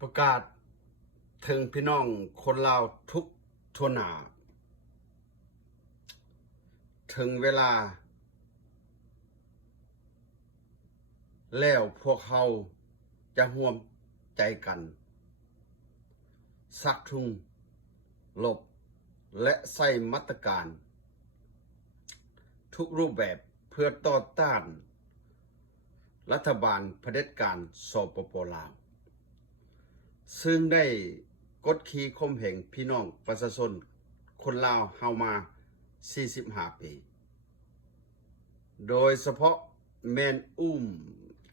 ประกาศถึงพี่น้องคนลาวทุกทั่วหน้าถึงเวลาแล้วพวกเขาจะร่วมใจกันซักทุ่งหลบและใส่มาตรการทุกรูปแบบเพื่อต่อต้านรัฐบาลเผด็จการสปป.ลาวซึ่งได้กดขี่ข่มเหงพี่น้องประชาชนคนลาวเฮามา45 ปีโดยเฉพาะแมน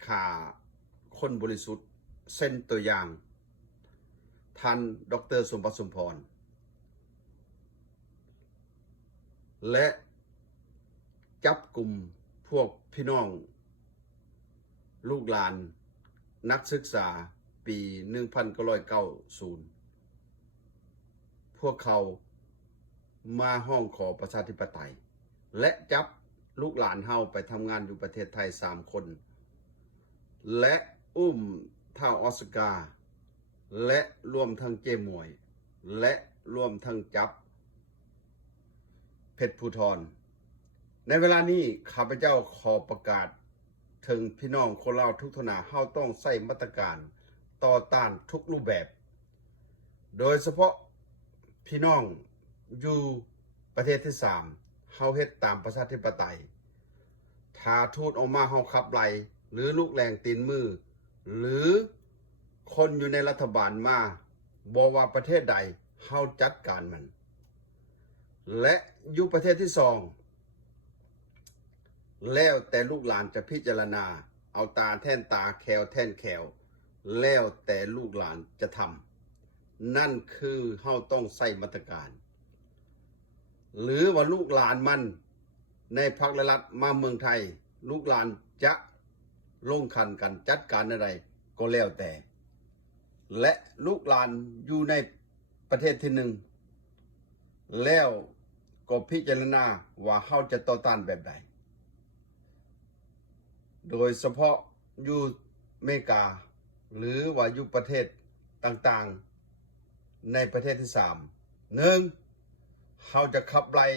ฆ่าคนบริสุทธิ์เส้นตัวอย่างท่านดร.สมบัติสมพรและจับกลุ่มพวกพี่น้องลูกหลานนักศึกษาปี1990พวกเขามาห้องขอประชาธิปไตยและจับลูกหลานเฮาไปทำงานอยู่ประเทศไทย3 คนและท้าวออสการ์และรวมทั้งเจมวยและรวมทั้งจับเพชรภูธรในเวลานี้ข้าพเจ้าขอประกาศถึงพี่น้องคนลาวทุกทนาเฮาต้องใส่มาตรการต่อต้านทุกรูปแบบโดยเฉพาะพี่น้องอยู่ประเทศที่3เฮาเฮ็ดตามประชาธิปไตยถ้าทูตออกมาเฮาขับไล่หรือลูกแรงตีนมือหรือคนอยู่ในรัฐบาลมาบ่ว่าประเทศใดเฮาจัดการมันและอยู่ประเทศที่2แล้วแต่ลูกหลานจะพิจารณาเอาตาแท่นตาแขวแท่นแขวแล้วแต่ลูกหลานจะทำนั่นคือเฮาต้องใส่มาตรการหรือว่าลูกหลานมันในพรรคและรัฐมาเมืองไทยลูกหลานจะลงขันกันจัดการอะไรก็แล้วแต่และลูกหลานอยู่ในประเทศที่1แล้วก็พิจารณาว่าเฮาจะต่อต้านแบบใดโดยเฉพาะอยู่อเมริกาหรือว่าอยู่ประเทศต่างๆในประเทศที่1เฮาจะขับไล่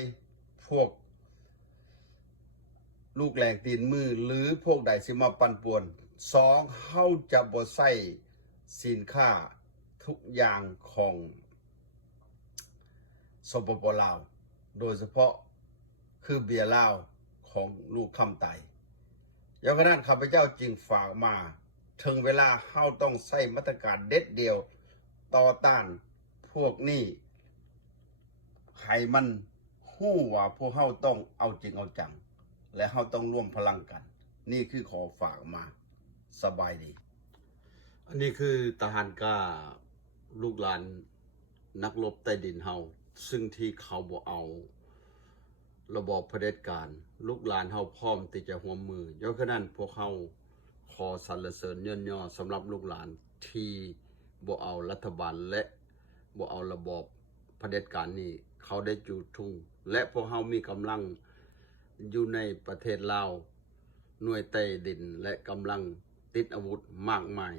พวกลูกแรงตีนมือหรือพวกใดสิมาปั่นป่วน2เฮาจะบ่ใส่สินค้าทุกอย่างของสปป.ลาวโดยเฉพาะคือเบียร์ลาวของลูกคำไตอย่างนั้นข้าพเจ้าจึงฝากมาถึงเวลาเฮาต้องใส่มาตรการเด็ดเดียวต่อต้านพวกนี้ให้มันฮู้ว่าพวกเฮาต้องเอาจริงเอาจังและเฮาต้องร่วมพลังกันนี่คือขอฝากมาสบายดีอันนี้คือทหารกล้าลูกหลานนักรบใต้ดินเฮาซึ่งที่เขาบ่เอาระบอบเผด็จการลูกหลานเฮาพร้อมที่จะร่วมมือยกขนั้นพวกเฮาขอสรรเสริญเยินยอสำหรับลูกหลานที่บ่เอารัฐบาลและบ่เอาระบอบเผด็จการนี้เขาได้จูดทุ่งและพวกเฮามีกำลังอยู่ในประเทศลาวหน่วยใต้ดินและกำลังติดอาวุธมากมาย